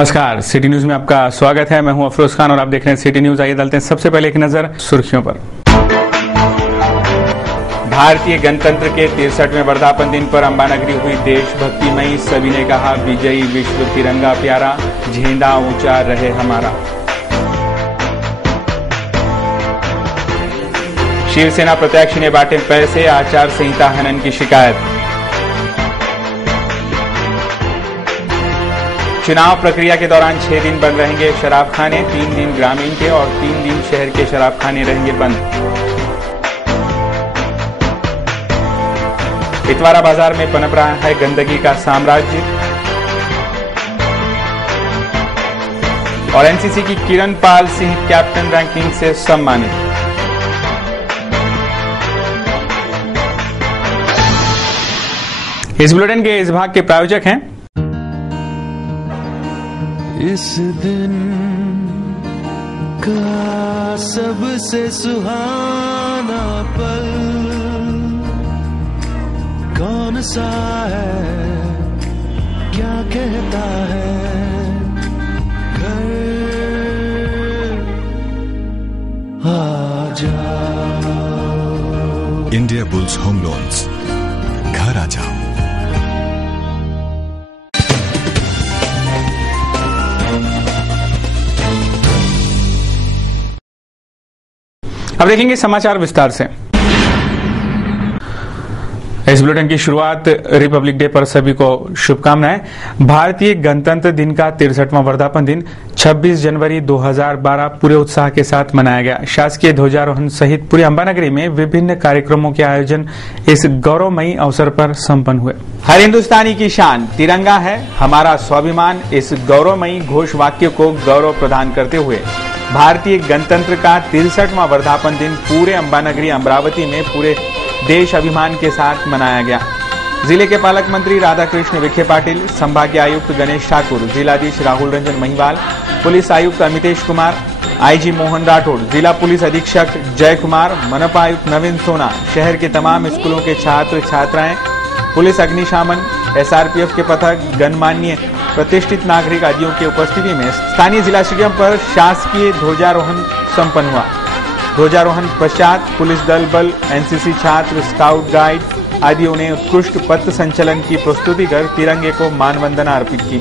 नमस्कार, city news में आपका स्वागत है। मैं हूं अफरोज खान और आप देख रहे हैं सिटी न्यूज। आइए डालते हैं सबसे पहले एक नजर सुर्खियों पर। भारतीय गणतंत्र के 63वें वर्धापन दिन पर अंबानगरी हुई देशभक्तिमयी। सभी ने कहा विजयी विश्व तिरंगा प्यारा, झंडा ऊंचा रहे हमारा। शिवसेना प्रत्याशी ने बांटे पैसे, आचार संहिता हनन की शिकायत। चुनाव प्रक्रिया के दौरान 6 दिन बंद रहेंगे शराब खाने, 3 दिन ग्रामीण के और 3 दिन शहर के शराब खाने रहेंगे बंद। इतवारा बाजार में पनप रहा है गंदगी का साम्राज्य। और एनसीसी की किरण पाल सिंह कैप्टन रैंकिंग से सम्मानित। इस बुलेटिन के इस भाग के प्रायोजक हैं इस दिन का सबसे सुहाना पल कौन सा है, क्या कहता है घर आ जाओ। इंडिया बुल्स होम लोन्स, घर आ जाओ। अब देखेंगे समाचार विस्तार से। इस बुलेटिन की शुरुआत रिपब्लिक डे पर सभी को शुभकामनाएं। भारतीय गणतंत्र दिन का 63वां वर्धापन दिन 26 जनवरी 2012 पूरे उत्साह के साथ मनाया गया। शासकीय ध्वजारोहण सहित पूरी अंबानगरी में विभिन्न कार्यक्रमों के आयोजन इस गौरवमयी अवसर पर संपन्न हुए। हर हिंदुस्तानी की शान तिरंगा है हमारा स्वाभिमान, इस गौरवमयी घोष वाक्य को गौरव प्रदान करते हुए भारतीय गणतंत्र का 63वां वर्धापन दिन पूरे अंबानगरी अमरावती में पूरे देश अभिमान के साथ मनाया गया। जिले के पालक मंत्री राधाकृष्ण विखे पाटिल, संभागीय आयुक्त गणेश ठाकुर, जिलाधीश राहुल रंजन महिवाल, पुलिस आयुक्त अमितेश कुमार, आईजी मोहन राठौड़, जिला पुलिस अधीक्षक जय कुमार, मनपा आयुक्त नवीन सोना, शहर के तमाम स्कूलों के छात्र छात्राएं, पुलिस अग्निशमन, एसआरपीएफ के पथक, गणमान्य प्रतिष्ठित नागरिक आदियों की उपस्थिति में स्थानीय जिला स्टेडियम पर शासकीय ध्वजारोहण संपन्न हुआ। ध्वजारोहण पश्चात पुलिस दल बल, एनसीसी छात्र, स्काउट गाइड आदियों ने उत्कृष्ट पथ संचलन की प्रस्तुति कर तिरंगे को मानवंदना अर्पित की।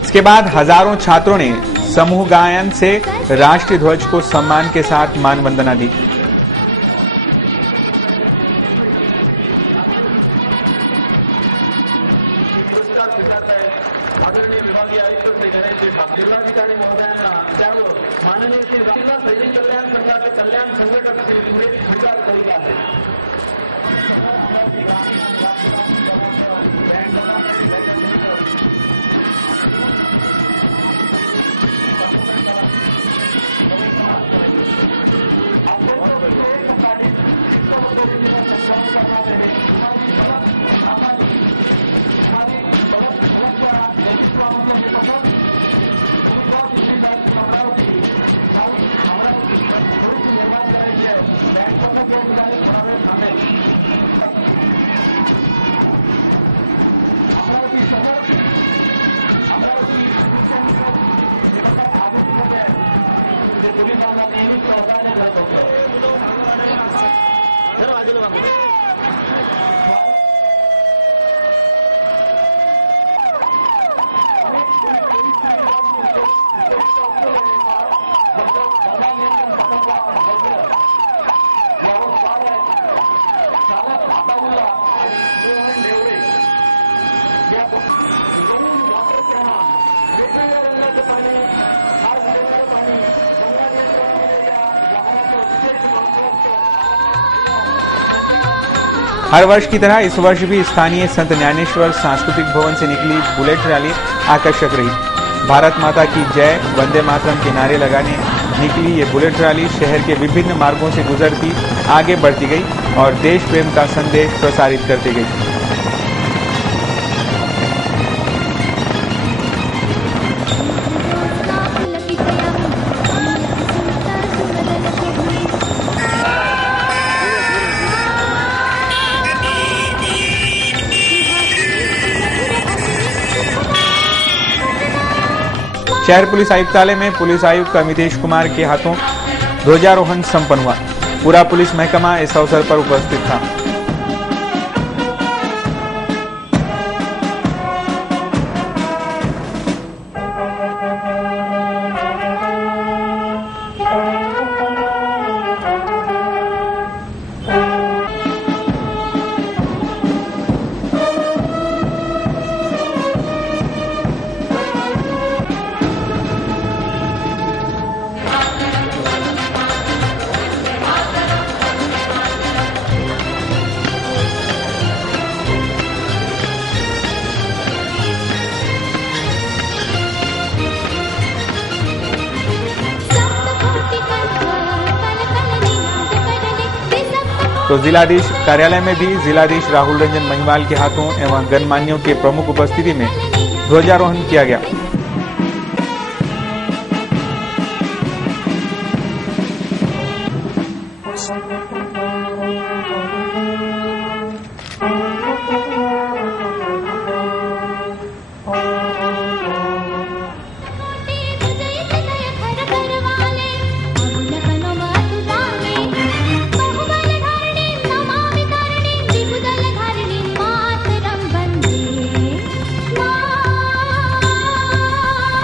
इसके बाद हजारों छात्रों ने समूह गायन से राष्ट्रीय ध्वज को सम्मान के साथ मानवंदना दी। आदरणीय विभागीय आयुक्त श्री गणेश ठाकूर, जिल्हाधिकारी महोदयांना त्यावर माननीय श्री जिल्हा सैनिक कल्याण संघाचे कल्याण संघटक श्री सुरेश खडकार करीत आहेत। निर्माण करायची आहे। बँक पथक या ठिकाणी थोडा वेळ थांबेल। अमरावती शहर, अमरावती आधुनिकमध्ये जे पोलिसांना नेहमीच सहकार्य करत होतं। वेगवेगळ्या रंगाचं पाणी, आज देणारं पाणी, गंगा नियंत्रणामध्ये या वाहनाचं विशेष महत्व असतं। हर वर्ष की तरह इस वर्ष भी स्थानीय संत ज्ञानेश्वर सांस्कृतिक भवन से निकली बुलेट रैली आकर्षक रही। भारत माता की जय, वंदे मातरम के नारे लगाने निकली ये बुलेट रैली शहर के विभिन्न मार्गों से गुजरती आगे बढ़ती गई और देश प्रेम का संदेश प्रसारित करती गई। शहर पुलिस आयुक्तालय में पुलिस आयुक्त अमितेश कुमार के हाथों ध्वजारोहण संपन्न हुआ। पूरा पुलिस महकमा इस अवसर पर उपस्थित था। तो जिलाधीश कार्यालय में भी जिलाधीश राहुल रंजन महिवाल के हाथों एवं गणमान्यों के प्रमुख उपस्थिति में ध्वजारोहण किया गया।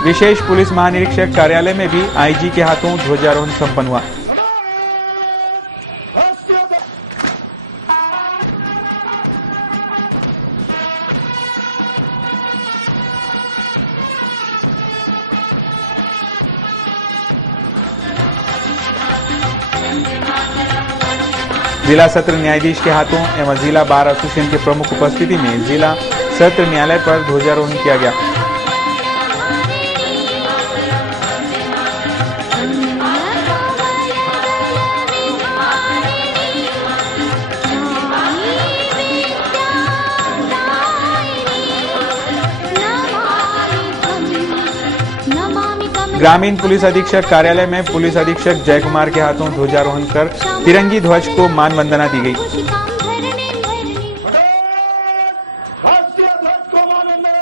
विशेष पुलिस महानिरीक्षक कार्यालय में भी आईजी के हाथों ध्वजारोहण संपन्न हुआ। जिला सत्र न्यायाधीश के हाथों एवं जिला बार एसोसिएशन के प्रमुख उपस्थिति में जिला सत्र न्यायालय पर ध्वजारोहण किया गया। ग्रामीण पुलिस अधीक्षक कार्यालय में पुलिस अधीक्षक जय कुमार के हाथों ध्वजारोहण कर तिरंगी ध्वज को मान वंदना दी गई। राष्ट्रीय ध्वज को मान वंदना।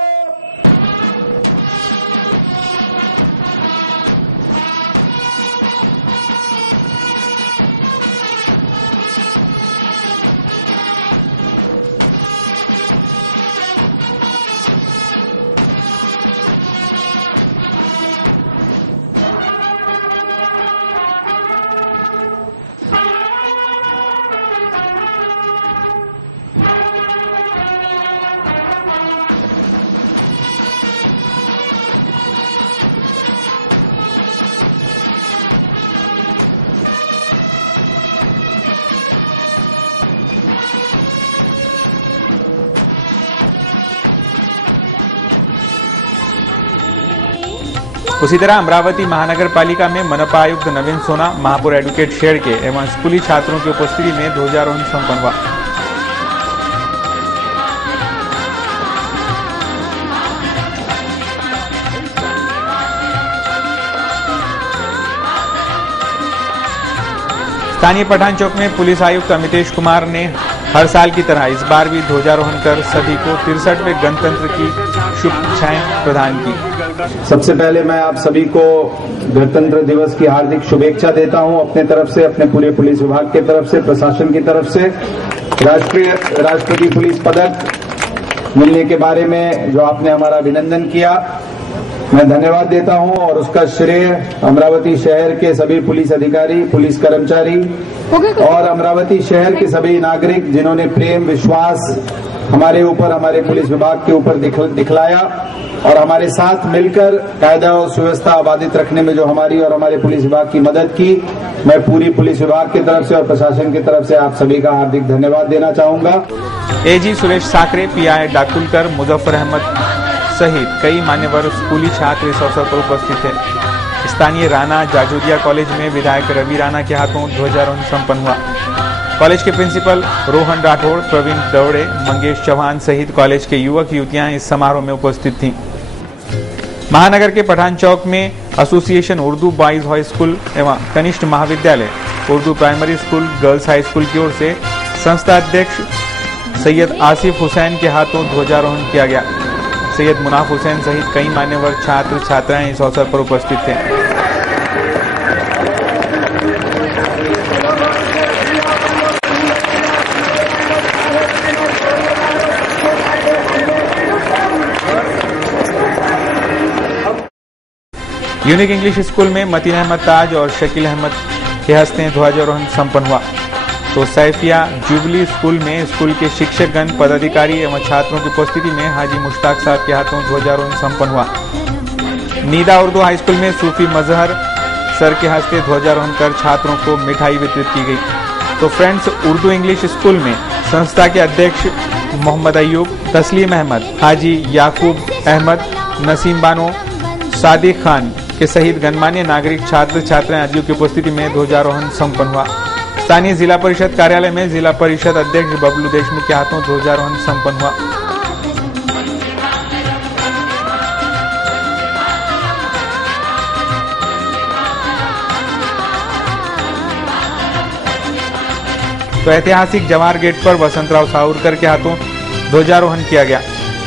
उसी तरह अमरावती महानगर पालिका में मनपा आयुक्त नवीन सोना, महापौर एडवोकेट शेड़के एवं स्कूली छात्रों की उपस्थिति में ध्वजारोहण संपन्न हुआ। स्थानीय पठान चौक में पुलिस आयुक्त अमितेश कुमार ने हर साल की तरह इस बार भी ध्वजारोहण कर सभी को 63वें गणतंत्र की शुभेच्छाएं प्रदान की। सबसे पहले मैं आप सभी को गणतंत्र दिवस की हार्दिक शुभेच्छा देता हूं अपने तरफ से, अपने पूरे पुलिस विभाग की तरफ से, प्रशासन की तरफ से। राष्ट्रपति पुलिस पदक मिलने के बारे में जो आपने हमारा अभिनंदन किया, मैं धन्यवाद देता हूं और उसका श्रेय अमरावती शहर के सभी पुलिस अधिकारी, पुलिस कर्मचारी और अमरावती शहर के सभी नागरिक जिन्होंने प्रेम विश्वास हमारे ऊपर, हमारे पुलिस विभाग के ऊपर दिखलाया और हमारे साथ मिलकर कायदा और सुव्यवस्था बाधित रखने में जो हमारी और हमारे पुलिस विभाग की मदद की, मैं पूरी पुलिस विभाग की तरफ से और प्रशासन की तरफ से आप सभी का हार्दिक धन्यवाद देना चाहूंगा। एजी सुरेश साकरे, पीआई डाकुलकर, मुजफ्फर अहमद सहित कई मान्यवर स्कूली छात्र इस अवसर पर उपस्थित थे। स्थानीय राणा जाजोदिया कॉलेज में विधायक रवि राणा के हाथों ध्वजारोहण संपन्न हुआ। कॉलेज के प्रिंसिपल रोहन राठौड़, प्रवीण दौड़े, मंगेश चौहान सहित कॉलेज के युवक युवतियां इस समारोह में उपस्थित थीं। महानगर के पठान चौक में association Urdu boys high school एवं कनिष्ठ महाविद्यालय, Urdu primary school, girls high school की ओर से संस्था अध्यक्ष सैयद आसिफ हुसैन के हाथों ध्वजारोहण किया गया। सैयद मुनाफ हुसैन सहित कई मान्यवर छात्र छात्राएं इस अवसर पर उपस्थित थे। यूनिक इंग्लिश स्कूल में मतीन अहमद ताज और शकील अहमद के हस्ते ध्वजारोहण संपन्न हुआ। तो सैफिया जुबली स्कूल में स्कूल के शिक्षकगण, पदाधिकारी एवं छात्रों की उपस्थिति में हाजी मुश्ताक साहब के हाथों ध्वजारोहण संपन्न हुआ। नीदा उर्दू हाई स्कूल में सूफी मजहर सर के हस्ते ध्वजारोहण कर छात्रों को मिठाई वितरित की गई। तो फ्रेंड्स उर्दू इंग्लिश स्कूल में संस्था के अध्यक्ष मोहम्मद अयूब, तस्लीम अहमद, हाजी याकूब अहमद, नसीम बानो, सादिक खान के सहित गणमान्य नागरिक, छात्र छात्राएं आदि की उपस्थिति में ध्वजारोहण संपन्न हुआ। स्थानीय जिला परिषद कार्यालय में जिला परिषद अध्यक्ष बबलू देशमुख के हाथों ध्वजारोहण संपन्न हुआ। तो ऐतिहासिक जवाहर गेट पर वसंतराव सावरकर के हाथों ध्वजारोहण किया गया।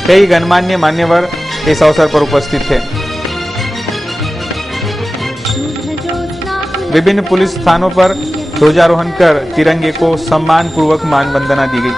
कई गणमान्य मान्यवर इस अवसर पर उपस्थित थे। विभिन्न पुलिस स्थानों पर ध्वजारोहण कर तिरंगे को सम्मान पूर्वक मानवंदना दी गई।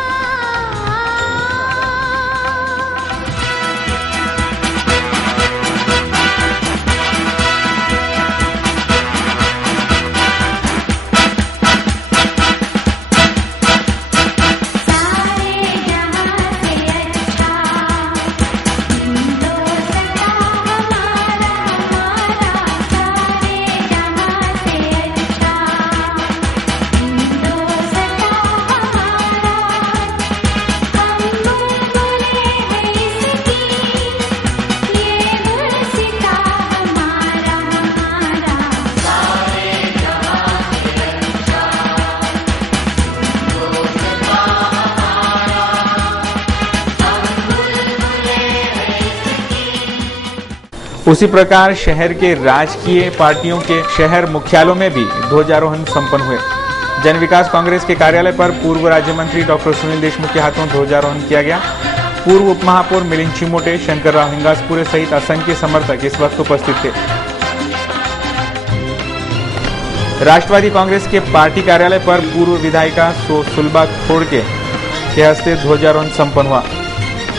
उसी प्रकार शहर के राजकीय पार्टियों के शहर मुख्यालयों में भी ध्वजारोहण संपन्न हुए। जन विकास कांग्रेस के कार्यालय पर पूर्व राज्य मंत्री डॉक्टर सुनील देशमुख के हाथों ध्वजारोहण किया गया। पूर्व उप महापौर मिलिंद चिमोटे, शंकरराव हिंगासपुरे सहित असंख्य समर्थक इस वक्त उपस्थित थे। राष्ट्रवादी कांग्रेस के पार्टी कार्यालय पर पूर्व विधायिका सुलभा खोड़के के हस्ते ध्वजारोहण संपन्न हुआ।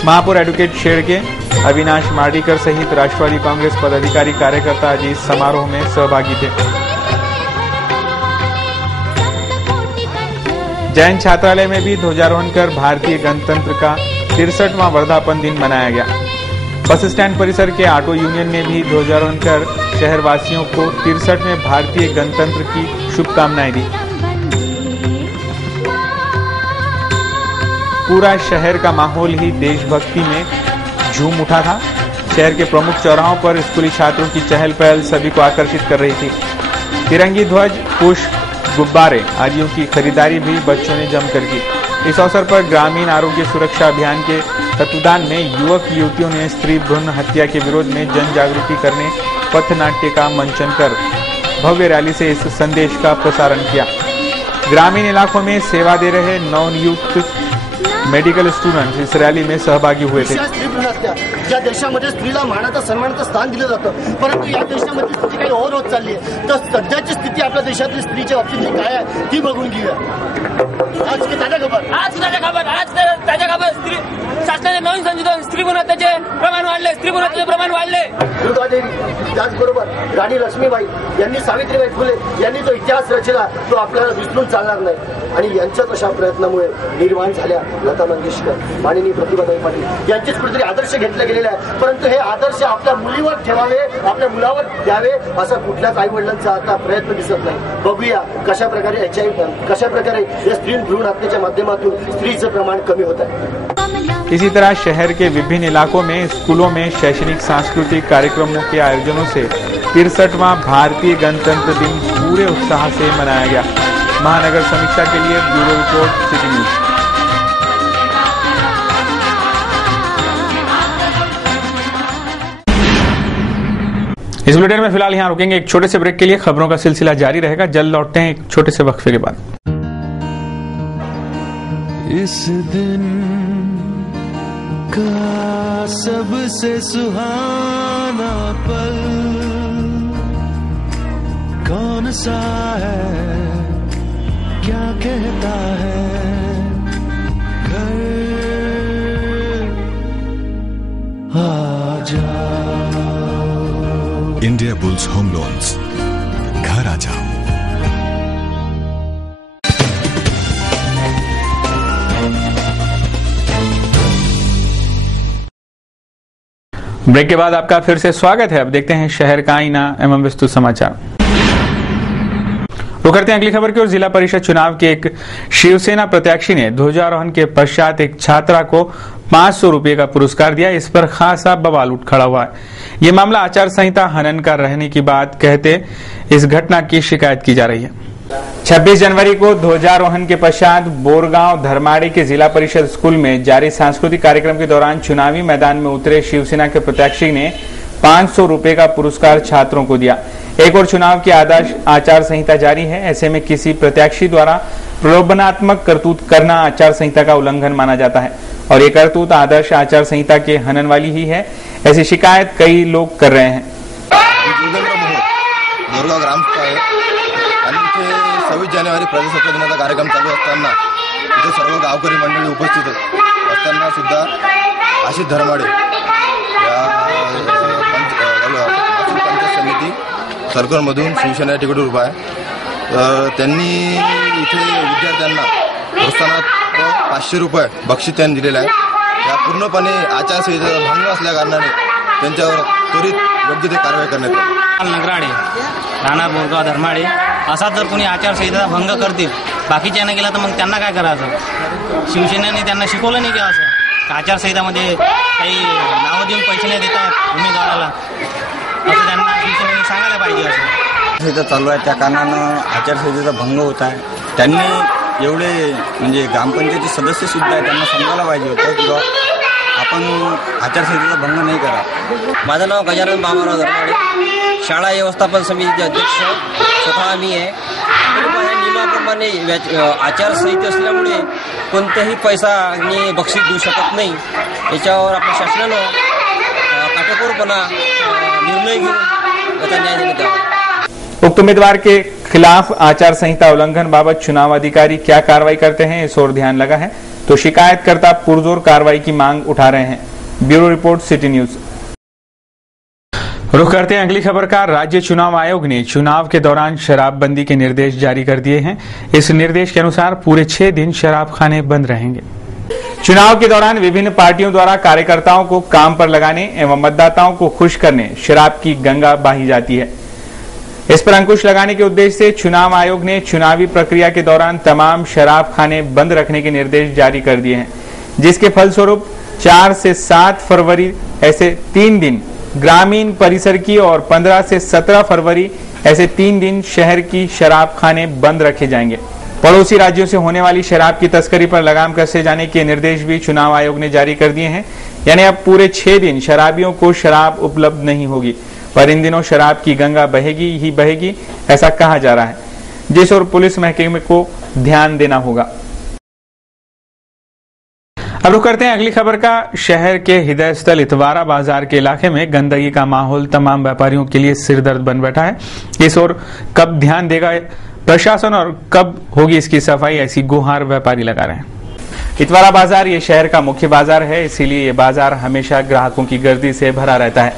महापौर एडवोकेट शेड़के, अविनाश मार्डीकर सहित राष्ट्रवादी कांग्रेस पदाधिकारी कार्यकर्ता आज इस समारोह में सहभागी थे। जैन छात्रालय में भी ध्वजारोहण कर भारतीय गणतंत्र का 63वां वर्धापन दिन मनाया गया। बस स्टैंड परिसर के ऑटो यूनियन ने भी ध्वजारोहण कर शहरवासियों को 63वें भारतीय गणतंत्र की शुभकामनाएं दी। पूरा शहर का माहौल ही देशभक्ति में झूम उठा था। शहर के प्रमुख चौराहों पर स्कूली छात्रों की चहल पहल सभी को आकर्षित कर रही थी। तिरंगी ध्वज, पुष्प, गुब्बारे आदियों की खरीदारी भी बच्चों ने जमकर की। इस अवसर पर ग्रामीण आरोग्य सुरक्षा अभियान के तत्वावधान में युवक युवतियों ने स्त्री भ्रूण हत्या के विरोध में जन जागृति करने पथनाट्य का मंचन कर भव्य रैली से इस संदेश का प्रसारण किया। ग्रामीण इलाकों में सेवा दे रहे नवनियुक्त मेडिकल स्टूडेंट्स इस रैली में सहभागी हुए थे। ज्या देशामध्ये स्त्रीला मानाचं सन्मानाचं स्थान दिलं जातं, परंतु या देशामध्ये स्थिती काही ओव्हर होत चालली आहे। तर सध्याची स्थिती आपल्या देशातली स्त्रीच्या बाबतीत काय आहे ती बघून घेऊया। आज ताज्या खबर स्त्री शासनाने नवीन संशोधन स्त्री भ्रूण हत्येचे प्रमाण वाढले, स्त्री भ्रूण हत्येचे प्रमाण वाढले। दुर्गादेवी त्याचबरोबर राणी लक्ष्मीबाई यांनी, सावित्रीबाई फुले यांनी जो इतिहास रचला तो आपल्याला विसरून चालणार नाही। आणि यांच्याच अशा प्रयत्नामुळे निर्माण झाल्या लता मंगेशकर, माननीय प्रतिभाताई पाटील यांचेच कुठेतरी आदर्श घेतले गेलेले आहे। परंतु हे आदर्श आपल्या मुलीवर ठेवावे, आपल्या मुलावर द्यावे असा कुठल्याच आई वडिलांचा आता प्रयत्न दिसत नाही। बघूया कशा प्रकारे या स्त्री भ्रूण हत्येच्या माध्यमातून स्त्रीचं प्रमाण कमी होत आहे। इसी तरह शहर के विभिन्न इलाकों में स्कूलों में शैक्षणिक सांस्कृतिक कार्यक्रमों के आयोजनों से 63वां भारतीय गणतंत्र दिन पूरे उत्साह से मनाया गया। महानगर समीक्षा के लिए ब्यूरो रिपोर्ट, सिटी न्यूज। इस बुलेटिन में फिलहाल यहाँ रुकेंगे एक छोटे से ब्रेक के लिए। खबरों का सिलसिला जारी रहेगा, जल्द लौटते हैं एक छोटे से वक्फे के बाद। इस दिन का सबसे सुहाना पल कौन सा है, क्या कहता है घर आ जाओ। इंडिया बुल्स होम लोन्स, घर आ जाओ। ब्रेक के बाद आपका फिर से स्वागत है। अब देखते हैं शहर का आईना एवं विस्तृत समाचार। रुक करते हैं अगली खबर की ओर। जिला परिषद चुनाव के एक शिवसेना प्रत्याशी ने ध्वजारोहण के पश्चात एक छात्रा को 500 रुपए का पुरस्कार दिया। इस पर खासा बवाल उठ खड़ा हुआ है। ये मामला आचार संहिता हनन का रहने की बात कहते इस घटना की शिकायत की जा रही है। 26 जनवरी को ध्वजारोहण के पश्चात बोरगांव धर्माड़ी के जिला परिषद स्कूल में जारी सांस्कृतिक कार्यक्रम के दौरान चुनावी मैदान में उतरे शिवसेना के प्रत्याशी ने 500 रुपए का पुरस्कार छात्रों को दिया। एक और चुनाव की आदर्श आचार संहिता जारी है। ऐसे में किसी प्रत्याशी द्वारा प्रलोभनात्मक करतूत करना आचार संहिता का उल्लंघन माना जाता है और ये करतूत आदर्श आचार संहिता के हनन वाली ही है। ऐसी शिकायत कई लोग कर रहे हैं। 26 जानेवारी प्रजासत्ताक दिनाचा कार्यक्रम चालू असताना इथे सर्व गावकरी मंडळी उपस्थित असताना सुद्धा आशिष धर्माडे या पंचायत समिती सरकारमधून शिवसेना तिकीट उभा आहे। त्यांनी इथे विद्यार्थ्यांना प्रोत्साहनार्थ 500 रुपये बक्षीस त्यांनी दिलेलं आहे। या पूर्णपणे आचारसंहितेचा भंग असल्या कारणाने त्यांच्यावर त्वरित योग्य ते कारवाई करण्यात येईल। नगराडे राहणार बोरगाव धर्माडे असा जर कोणी आचारसंहितेचा भंग करतील बाकीच्याने गेला तर मग त्यांना काय करायचं? शिवसेनेने त्यांना शिकवलं नाही का असं आचारसंहितामध्ये काही नावं देऊन पैसे नाही देतात उमेदवाराला, असं त्यांना शिवसेनेने सांगायला पाहिजे। असं आचारसंहिता चालू आहे त्या कारणानं आचारसंहितेचा भंग होत आहे। त्यांनी एवढे म्हणजे ग्रामपंचायती सदस्य सुद्धा आहे त्यांना समजायला पाहिजे होतं की आपण आचारसंहितेचा भंग नाही करा। माझं नाव गजानन बाबाराव धर्माडे, शाळा व्यवस्थापन समितीचे अध्यक्ष स्वतः मी आहे। नियमाप्रमाणे आचारसंहिता असल्यामुळे कोणताही पैसा आणि बक्षीस देऊ शकत नाही। याच्यावर आपल्या शासनानं काटेकोरपणा निर्णय घेऊन याचा न्याय देण्यात यावा। उक्त उम्मीदवार के खिलाफ आचार संहिता उल्लंघन बाबत चुनाव अधिकारी क्या कार्रवाई करते हैं, इस ओर ध्यान लगा है तो शिकायतकर्ता पुरजोर कार्रवाई की मांग उठा रहे हैं। Bureau report, city news. रुख करते हैं अगली खबर का। राज्य चुनाव आयोग ने चुनाव के दौरान शराबबंदी के निर्देश जारी कर दिए हैं। इस निर्देश के अनुसार पूरे 6 दिन शराबखाने बंद रहेंगे। चुनाव के दौरान विभिन्न पार्टियों द्वारा कार्यकर्ताओं को काम पर लगाने एवं मतदाताओं को खुश करने शराब की गंगा बही जाती है। इस पर अंकुश लगाने के उद्देश्य से चुनाव आयोग ने चुनावी प्रक्रिया के दौरान तमाम शराबखाने बंद रखने के निर्देश जारी कर दिए हैं, जिसके फलस्वरूप 4 से 7 फरवरी ऐसे 3 दिन ग्रामीण परिसर की और 15 से 17 फरवरी ऐसे 3 दिन शहर की शराबखाने बंद रखे जाएंगे। पड़ोसी राज्यों से होने वाली शराब की तस्करी पर लगाम कसे जाने के निर्देश भी चुनाव आयोग ने जारी कर दिए हैं। यानी अब पूरे 6 दिन शराबियों को शराब उपलब्ध नहीं होगी, पर इन दिनों शराब की गंगा बहेगी ही बहेगी, ऐसा कहा जा रहा है, जिस और पुलिस महकमे को ध्यान देना होगा। अब रुक करते हैं अगली खबर का। शहर के हृदय स्थल इतवारा बाजार के इलाके में गंदगी का माहौल तमाम व्यापारियों के लिए सिरदर्द बन बैठा है। इस ओर कब ध्यान देगा प्रशासन और कब होगी इसकी सफाई, ऐसी गुहार व्यापारी लगा रहे हैं। इतवारा बाजार ये शहर का मुख्य बाजार है, इसीलिए ये बाजार हमेशा ग्राहकों की गर्दी से भरा रहता है।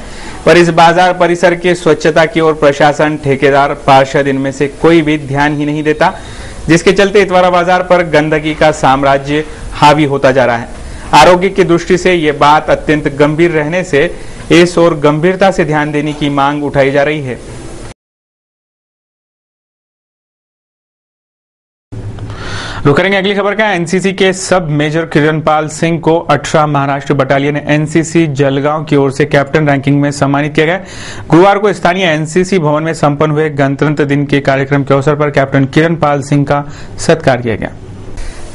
पर इस बाजार परिसर के स्वच्छता की ओर प्रशासन, ठेकेदार, पार्षद इनमें से कोई भी ध्यान ही नहीं देता, जिसके चलते इतवारा बाजार पर गंदगी का साम्राज्य हावी होता जा रहा है। आरोग्य की दृष्टि से ये बात अत्यंत गंभीर रहने से इस ओर गंभीरता से ध्यान देने की मांग उठाई जा रही है। रुक करेंगे अगली खबर का। एनसीसी के सब मेजर किरणपाल सिंह को 18 महाराष्ट्र बटालियन एनसीसी जलगांव की ओर से कैप्टन रैंकिंग में सम्मानित किया गया। गुरुवार को स्थानीय एनसीसी भवन में संपन्न हुए गणतंत्र दिन के कार्यक्रम के अवसर पर कैप्टन किरणपाल सिंह का सत्कार किया गया।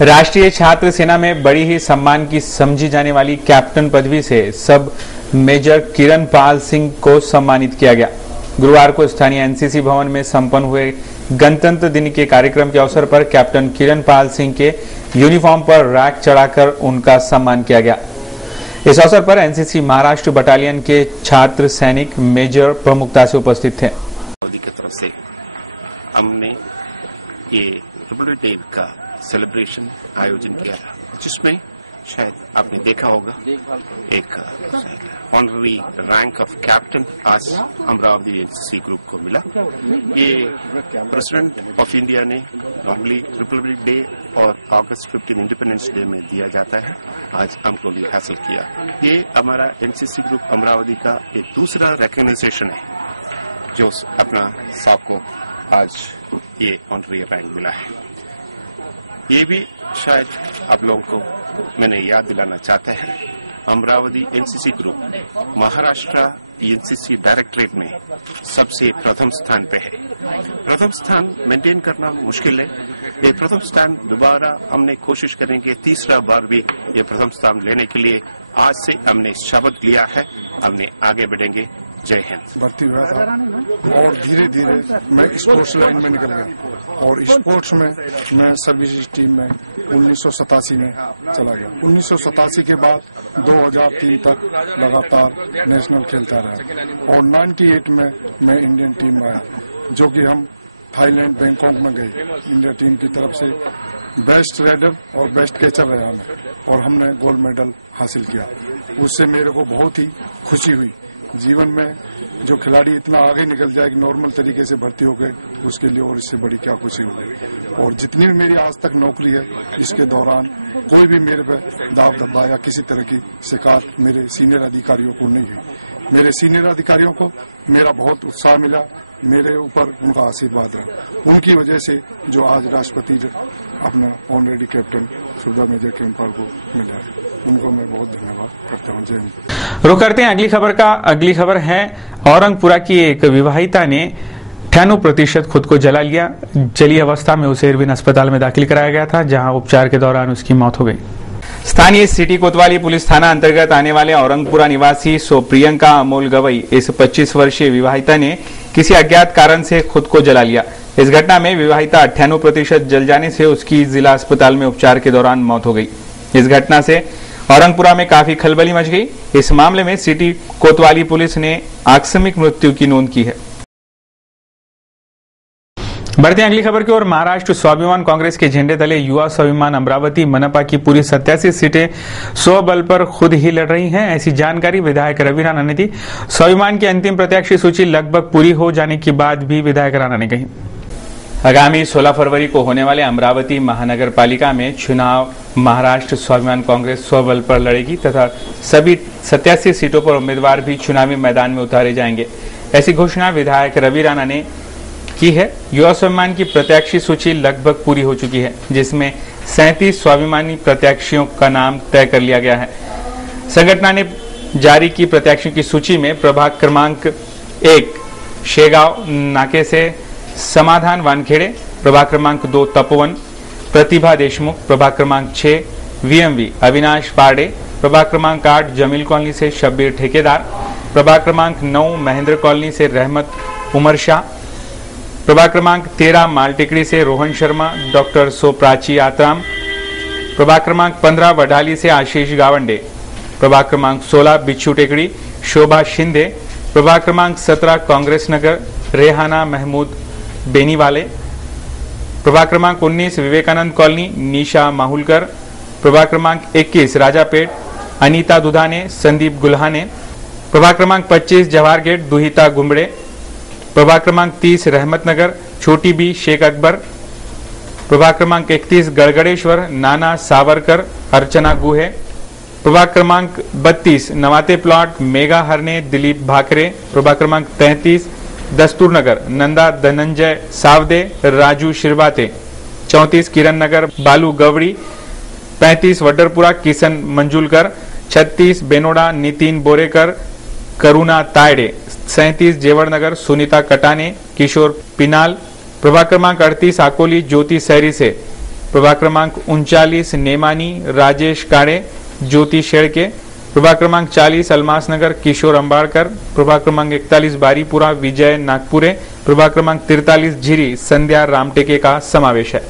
राष्ट्रीय छात्र सेना में बड़ी ही सम्मान की समझी जाने वाली कैप्टन पदवी से सब मेजर किरणपाल सिंह को सम्मानित किया गया। गुरुवार को स्थानीय एनसीसी भवन में संपन्न हुए गणतंत्र दिन के कार्यक्रम के अवसर पर कैप्टन किरणपाल सिंह के यूनिफॉर्म पर रैक चढ़ाकर उनका सम्मान किया गया। इस अवसर पर एनसीसी महाराष्ट्र बटालियन के छात्र सैनिक मेजर प्रमुखता से उपस्थित थे। मोदी की तरफ से हमने ये रिपब्लिक डे का सेलिब्रेशन आयोजन किया था, जिसमें शायद आपने देखा होगा एक ऑनररी रैंक ऑफ कैप्टन आज अमरावती एनसीसी ग्रुप को मिला। ये प्रेसिडेंट ऑफ इंडिया ने नॉर्मली रिपब्लिक डे और अगस्त 15 इंडिपेंडेंस डे में दिया जाता है, आज हमको भी हासिल किया। ये हमारा एनसीसी ग्रुप अमरावती का एक दूसरा रिकॉग्नाइजेशन है जो अपना साहब को आज ये ऑनररी रैंक मिला है। ये भी शायद आप लोगों को मैंने याद दिलाना चाहता है, Amravati NCC group Maharashtra NCC directorate में सबसे प्रथम स्थान पे है। प्रथम स्थान मेंटेन करना मुश्किल है, ये प्रथम स्थान दोबारा हमने कोशिश करेंगे, तीसरा बार भी ये प्रथम स्थान लेने के लिए आज से हमने शपथ लिया है, हमने आगे बढ़ेंगे। जय हिंद। भर्ती हुआ था और धीरे धीरे मैं स्पोर्ट्स लाइन में निकल गया और स्पोर्ट्स में मैं सर्विसेज टीम में 1987 में चला गया। 1987 के बाद 2003 तक लगातार नेशनल खेलता रहा और 98 में मैं इंडियन टीम में आया, जो कि हम थाईलैंड बैंकॉक में गए। इंडिया टीम की तरफ से बेस्ट रेडर और बेस्ट कैचर रहा मैं और हमने गोल्ड मेडल हासिल किया। उससे मेरे को बहुत ही खुशी हुई। जीवन में जो खिलाड़ी इतना आगे निकल जाए कि नॉर्मल तरीके से भर्ती हो गए, उसके लिए और इससे बड़ी क्या खुशी हो गई। और जितनी भी मेरी आज तक नौकरी है, इसके दौरान कोई भी मेरे पे दाव दब्बा या किसी तरह की शिकायत मेरे सीनियर अधिकारियों को नहीं हुई। मेरे सीनियर अधिकारियों को मेरा बहुत उत्साह मिला, मेरे ऊपर उनका आशीर्वाद रहा। उनकी वजह से जो आज राष्ट्रपति अपना ऑनरेडी कैप्टन सुधा मेजर केम्पाल को मिला है, उनको मैं बहुत धन्यवाद करता हूँ। जय हिंद। रुक करते हैं अगली खबर का। अगली खबर है औरंगपुरा की एक विवाहिता ने 98% खुद को जला लिया। जली अवस्था में उसे इरविन अस्पताल में दाखिल कराया गया था, जहां उपचार के दौरान उसकी मौत हो गई। स्थानीय सिटी कोतवाली पुलिस थाना अंतर्गत आने वाले औरंगपुरा निवासी प्रियंका अमोल गवई इस 25 वर्षीय विवाहिता ने किसी अज्ञात कारण से खुद को जला लिया। इस घटना में विवाहिता 98% जल जाने से उसकी जिला अस्पताल में उपचार के दौरान मौत हो गई। इस घटना से औरंगपुरा में काफी खलबली मच गई। इस मामले में सिटी कोतवाली पुलिस ने आकस्मिक मृत्यु की नोंद की है। बढ़ते हैं अगली खबर की ओर। महाराष्ट्र स्वाभिमान कांग्रेस के झंडे तले युवा स्वाभिमान अमरावती मनपा की पूरी 87 सीटें स्वबल पर खुद ही लड़ रही हैं, ऐसी जानकारी विधायक रवि राणा ने दी। स्वाभिमान की अंतिम प्रत्याशी सूची लगभग पूरी हो जाने के बाद भी विधायक राणा ने कही, आगामी 16 फरवरी को होने वाले अमरावती महानगर पालिका में चुनाव महाराष्ट्र स्वाभिमान कांग्रेस स्वबल पर लड़ेगी तथा सभी 87 सीटों पर उम्मीदवार भी चुनावी मैदान में उतारे जाएंगे। ऐसी घोषणा विधायक रवि राणा ने की है। युवा स्वाभिमान की प्रत्याशी सूची लगभग पूरी हो चुकी है, जिसमें 37 स्वाभिमानी प्रत्याशियों का नाम तय कर लिया गया है। संगठन ने जारी की प्रत्याशियों की सूची में प्रभाग क्रमांक 1 शेगांव नाके से समाधान वानखेड़े, प्रभाग क्रमांक 2 तपोवन प्रतिभा देशमुख, प्रभाग क्रमांक 6 वीएमवी अविनाश पारडे, प्रभाग क्रमांक 8 जमील कॉलोनी से शब्बीर ठेकेदार, प्रभाग क्रमांक 9 महेंद्र कॉलोनी से रहमत उमर शाह, प्रभाग क्रमांक 13 मालटिकड़ी से रोहन शर्मा, डॉक्टर सोप्राची आत्राम, प्रभाग क्रमांक 15 वडाली से आशीष गावंडे, प्रभाग क्रमांक 16 बिच्छू टेकड़ी शोभा शिंदे, प्रभाग क्रमांक 17 कांग्रेस नगर रेहाना महमूद बेनीवाले, प्रभाग क्रमांक 19 विवेकानंद कॉलोनी निशा माहुलकर, प्रभाग क्रमांक 21 राजापेट अनीता दुधाने संदीप गुल्हाने, प्रभाग क्रमांक 25 जवाहर गेट दुहिता गुमड़े, प्रभाग क्रमांक 30 रहमत नगर छोटी बी शेख अकबर, प्रभाग क्रमांक 31 गड़गड़ेश्वर नाना सावरकर अर्चना गुहे, प्रभाग क्रमांक 32 नवाते प्लॉट मेगा हरने दिलीप भाकरे, प्रभाग क्रमांक 33 दस्तूर नगर नंदा धनंजय सावदे राजू शिरवाते, 34 किरण नगर बालू गवड़ी, 35 वड्डरपुरा किशन मंजुलकर, 36 बेनोडा नितिन बोरेकर करुणा तायडे, 37 जेवड़नगर सुनीता कटाने किशोर पिनाल, प्रभाग क्रमांक 38 आकोली ज्योति सैरी से, प्रभाग क्रमांक 39 नेमानी राजेश काड़े ज्योति शेड़के, प्रभाग क्रमांक 40 अलमास नगर किशोर अंबाड़कर, प्रभाग क्रमांक 41 बारीपुरा विजय नागपुरे, प्रभाग क्रमांक 43 झिरी संध्या रामटेके का समावेश है।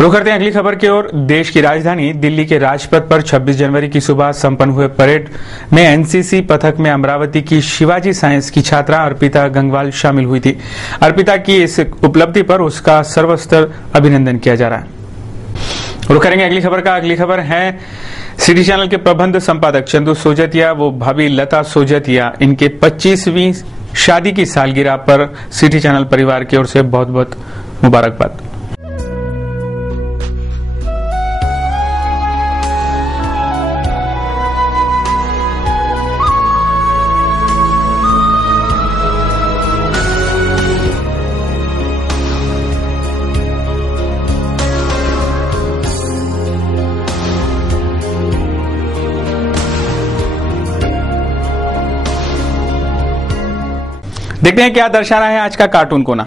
रुक करते हैं अगली खबर की ओर। देश की राजधानी दिल्ली के राजपथ पर 26 जनवरी की सुबह संपन्न हुए परेड में एनसीसी पथक में अमरावती की शिवाजी साइंस की छात्रा अर्पिता गंगवाल शामिल हुई थी। अर्पिता की इस उपलब्धि पर उसका सर्वस्तर अभिनंदन किया जा रहा है। रुक करेंगे अगली खबर का। अगली खबर है सिटी चैनल के प्रबंध संपादक चंदू सोजतिया वो भाभी लता सोजतिया इनके 25वीं शादी की सालगिरह पर सिटी चैनल परिवार की ओर से बहुत बहुत मुबारकबाद। देखते हैं क्या दर्शा रहा है आज का कार्टून कोना।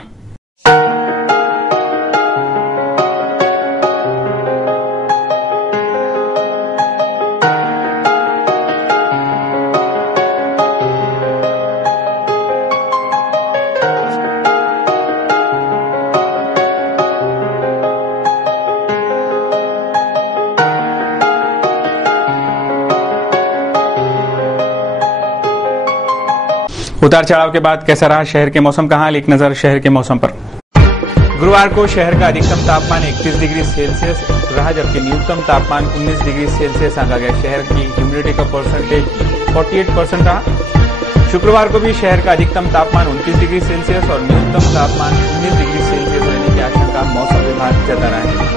उतार चढ़ाव के बाद कैसा रहा शहर के मौसम का हाल, एक नजर शहर के मौसम पर। गुरुवार को शहर का अधिकतम तापमान 31 डिग्री सेल्सियस रहा जबकि न्यूनतम तापमान 19 डिग्री सेल्सियस आंका गया। शहर की ह्यूमिडिटी का परसेंटेज 48% रहा। शुक्रवार को भी शहर का अधिकतम तापमान 29 डिग्री सेल्सियस और न्यूनतम तापमान 19 डिग्री सेल्सियस रहने की आशंका मौसम विभाग जता रहा है।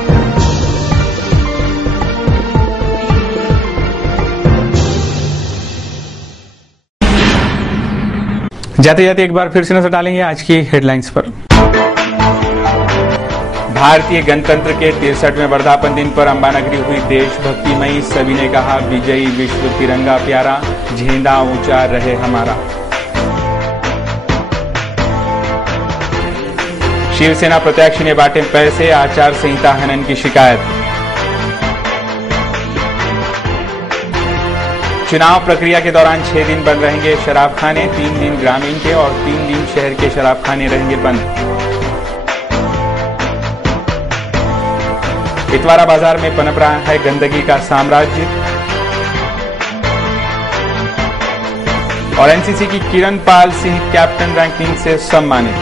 जाते जाते एक बार फिर से नजर डालेंगे आज की हेडलाइंस पर। भारतीय गणतंत्र के 63वें वर्धापन दिन पर अंबानगरी हुई देशभक्तिमयी, सभी ने कहा विजयी विश्व तिरंगा प्यारा, झंडा ऊंचा रहे हमारा। शिवसेना प्रत्याशी ने बांटे पैसे, आचार संहिता हनन की शिकायत। चुनाव प्रक्रिया के दौरान 6 दिन बंद रहेंगे शराबखाने, 3 दिन ग्रामीण के और 3 दिन शहर के शराबखाने रहेंगे बंद। इतवारा बाजार में पनप रहा है गंदगी का साम्राज्य और एनसीसी की किरण पाल सिंह कैप्टन रैंकिंग से सम्मानित।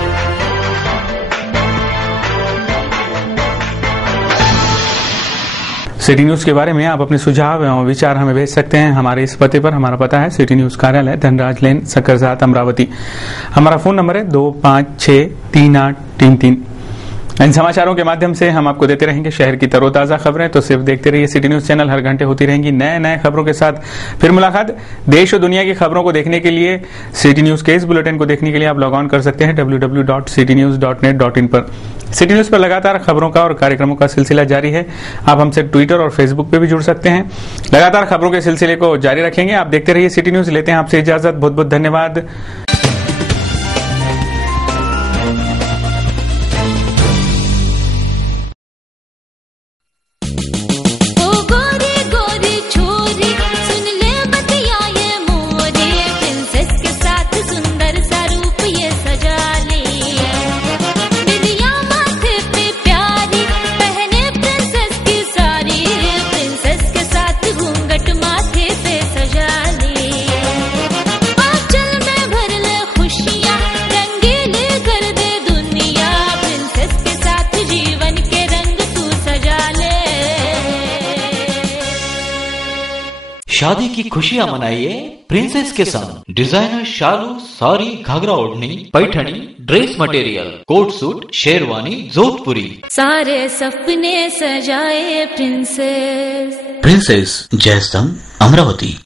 सिटी न्यूज के बारे में आप अपने सुझाव एवं विचार हमें भेज सकते हैं हमारे इस पते पर। हमारा पता है सिटी न्यूज कार्यालय धनराज लेन सकरजात अमरावती। हमारा फोन नंबर है 25638333। इन समाचारों के माध्यम से हम आपको देते रहेंगे शहर की तरोताजा खबरें, तो सिर्फ देखते रहिए सिटी न्यूज चैनल। हर घंटे होती रहेंगी नए नए खबरों के साथ फिर मुलाकात। देश और दुनिया की खबरों को देखने के लिए, सिटी न्यूज के इस बुलेटिन को देखने के लिए आप लॉग ऑन कर सकते हैं www.citynews.net.in पर। सिटी न्यूज पर लगातार खबरों का और कार्यक्रमों का सिलसिला जारी है। आप हमसे ट्विटर और फेसबुक पे भी जुड़ सकते हैं। लगातार खबरों के सिलसिले को जारी रखेंगे। आप देखते रहिए सिटी न्यूज। लेते हैं आपसे इजाजत। बहुत बहुत धन्यवाद। शादी की खुशियां मनाइए प्रिंसेस के संग। डिजाइनर शालू, साड़ी, घाघरा ओढ़नी, Paithani, dress material, coat suit, sherwani, जोधपुरी, सारे सपने सजाए प्रिंसेस। प्रिंसेस जयस्तंभ अमरावती।